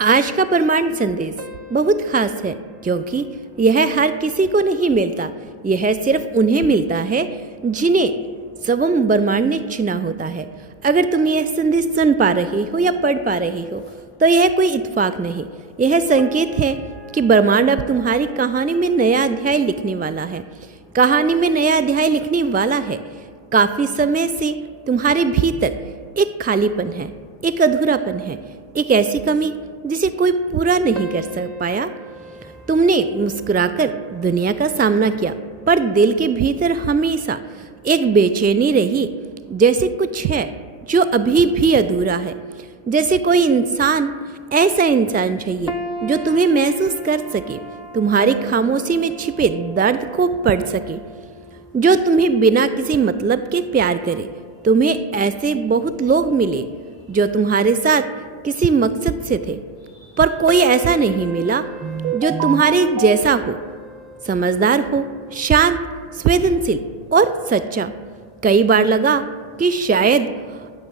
आज का ब्रह्मांड संदेश बहुत खास है क्योंकि यह हर किसी को नहीं मिलता। यह सिर्फ उन्हें मिलता है जिन्हें स्वयं ब्रह्मांड ने चुना होता है। अगर तुम यह संदेश सुन पा रही हो या पढ़ पा रही हो तो यह कोई इत्तेफाक नहीं, यह संकेत है कि ब्रह्मांड अब तुम्हारी कहानी में नया अध्याय लिखने वाला है। कहानी में नया अध्याय लिखने वाला है। काफी समय से तुम्हारे भीतर एक खालीपन है, एक अधूरापन है, एक ऐसी कमी जिसे कोई पूरा नहीं कर सक पाया। तुमने मुस्कुराकर दुनिया का सामना किया, पर दिल के भीतर हमेशा एक बेचैनी रही, जैसे कुछ है जो अभी भी अधूरा है। जैसे कोई इंसान, ऐसा इंसान चाहिए जो तुम्हें महसूस कर सके, तुम्हारी खामोशी में छिपे दर्द को पढ़ सके, जो तुम्हें बिना किसी मतलब के प्यार करे। तुम्हें ऐसे बहुत लोग मिले जो तुम्हारे साथ किसी मकसद से थे, पर कोई ऐसा नहीं मिला जो तुम्हारे जैसा हो, समझदार हो, शांत, संवेदनशील और सच्चा। कई बार लगा कि शायद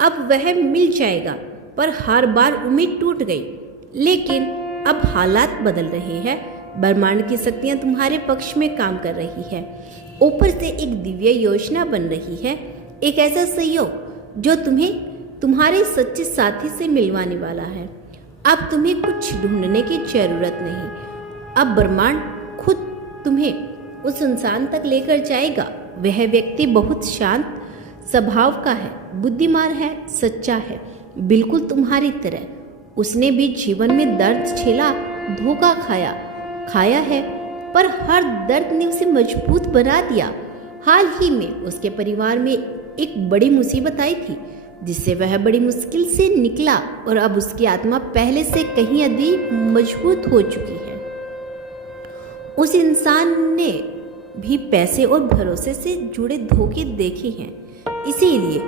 अब वह मिल जाएगा, पर हर बार उम्मीद टूट गई। लेकिन अब हालात बदल रहे हैं। ब्रह्मांड की शक्तियां तुम्हारे पक्ष में काम कर रही है। ऊपर से एक दिव्य योजना बन रही है, एक ऐसा सहयोग जो तुम्हें तुम्हारे सच्चे साथी से मिलवाने वाला है। अब तुम्हें कुछ ढूंढने की जरूरत नहीं। अब ब्रह्मांड खुद तुम्हें उस इंसान तक लेकर जाएगा। वह व्यक्ति बहुत शांत स्वभाव का है, बुद्धिमान है, सच्चा है, बिल्कुल तुम्हारी तरह। उसने भी जीवन में दर्द झेला, धोखा खाया है, पर हर दर्द ने उसे मजबूत बना दिया। हाल ही में उसके परिवार में एक बड़ी मुसीबत आई थी, जिससे वह बड़ी मुश्किल से निकला, और अब उसकी आत्मा पहले से कहीं अधिक मजबूत हो चुकी है। उस इंसान ने भी पैसे और भरोसे से जुड़े धोखे देखे हैं, इसीलिए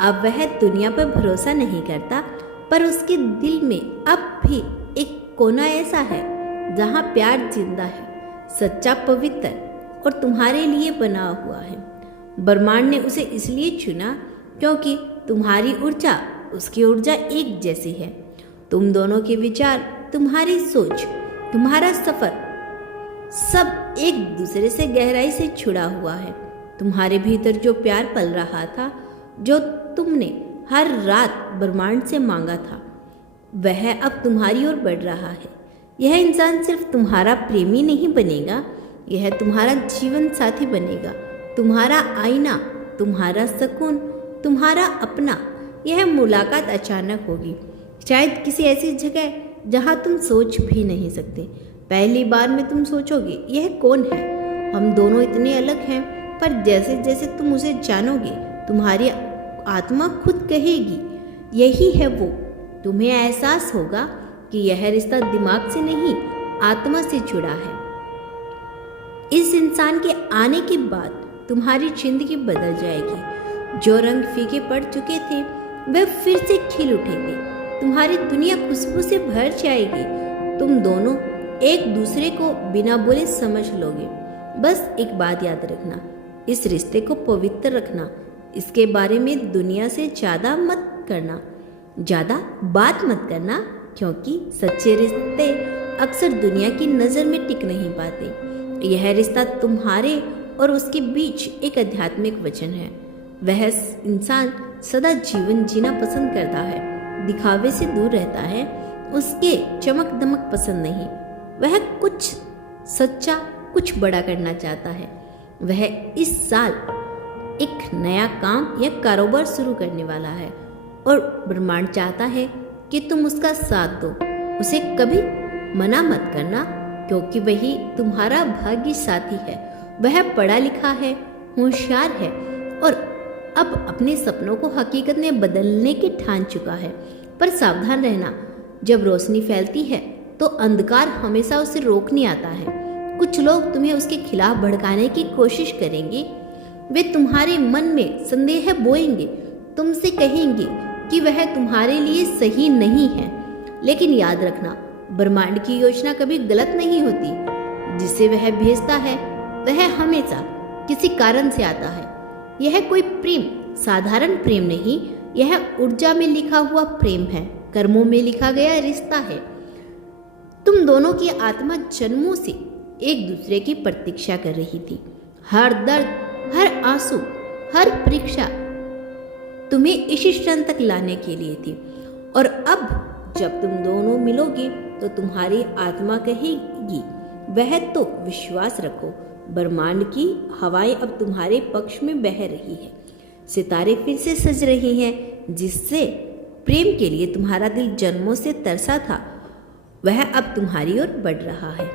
अब वह दुनिया पर भरोसा नहीं करता। पर उसके दिल में अब भी एक कोना ऐसा है जहां प्यार जिंदा है, सच्चा, पवित्र और तुम्हारे लिए बना हुआ है। ब्रह्मांड ने उसे इसलिए चुना क्योंकि तुम्हारी ऊर्जा उसकी ऊर्जा एक जैसी है। तुम दोनों के विचार, तुम्हारी सोच, तुम्हारा सफर सब एक दूसरे से गहराई से जुड़ा हुआ है। तुम्हारे भीतर जो प्यार पल रहा था, जो तुमने हर रात ब्रह्मांड से मांगा था, वह अब तुम्हारी ओर बढ़ रहा है। यह इंसान सिर्फ तुम्हारा प्रेमी नहीं बनेगा, यह तुम्हारा जीवन साथी बनेगा, तुम्हारा आईना, तुम्हारा सुकून, तुम्हारा अपना। यह मुलाकात अचानक होगी, शायद किसी ऐसी जगह जहां तुम सोच भी नहीं सकते। पहली बार में तुम सोचोगे, यह कौन है? हम दोनों इतने अलग हैं, पर जैसे जैसे तुम उसे जानोगे, तुम्हारी आत्मा खुद कहेगी, यही है वो। तुम्हें एहसास होगा कि यह रिश्ता दिमाग से नहीं, आत्मा से जुड़ा है। इस इंसान के आने के बाद तुम्हारी जिंदगी बदल जाएगी। जो रंग फीके पड़ चुके थे वे फिर से खिल उठेंगे। तुम्हारी दुनिया खुशबू से भर जाएगी। तुम दोनों एक दूसरे को बिना बोले समझ लोगे। बस एक बात याद रखना, इस रिश्ते को पवित्र रखना। इसके बारे में दुनिया से ज्यादा मत करना, ज्यादा बात मत करना, क्योंकि सच्चे रिश्ते अक्सर दुनिया की नज़र में टिक नहीं पाते। यह रिश्ता तुम्हारे और उसके बीच एक आध्यात्मिक वचन है। वह इंसान सदा जीवन जीना पसंद करता है, दिखावे से दूर रहता है, उसके चमक दमक पसंद नहीं। वह कुछ सच्चा, कुछ बड़ा करना चाहता है। वह इस साल एक नया काम या कारोबार शुरू करने वाला है, और ब्रह्मांड चाहता है कि तुम उसका साथ दो। उसे कभी मना मत करना, क्योंकि वही तुम्हारा भाग्य साथी है। वह पढ़ा लिखा है, होशियार है, और अब अपने सपनों को हकीकत में बदलने की ठान चुका है। पर सावधान रहना, जब रोशनी फैलती है तो अंधकार हमेशा उसे रोकने आता है। कुछ लोग तुम्हें उसके खिलाफ भड़काने की कोशिश करेंगे। वे तुम्हारे मन में संदेह बोएंगे, तुमसे कहेंगे कि वह तुम्हारे लिए सही नहीं है। लेकिन याद रखना, ब्रह्मांड की योजना कभी गलत नहीं होती। जिसे वह भेजता है वह हमेशा किसी कारण से आता है। यह कोई प्रेम साधारण प्रेम नहीं, यह ऊर्जा में लिखा हुआ प्रेम है, कर्मों में लिखा गया रिश्ता है। तुम दोनों की आत्मा जन्मों से एक दूसरे की प्रतीक्षा कर रही थी। हर दर्द, हर आंसू, हर परीक्षा तुम्हें इस क्षण तक लाने के लिए थी। और अब जब तुम दोनों मिलोगे तो तुम्हारी आत्मा कहेगी, वह तो विश्वास रखो, ब्रह्मांड की हवाएं अब तुम्हारे पक्ष में बह रही है, सितारे फिर से सज रही हैं, जिससे प्रेम के लिए तुम्हारा दिल जन्मों से तरसा था वह अब तुम्हारी ओर बढ़ रहा है।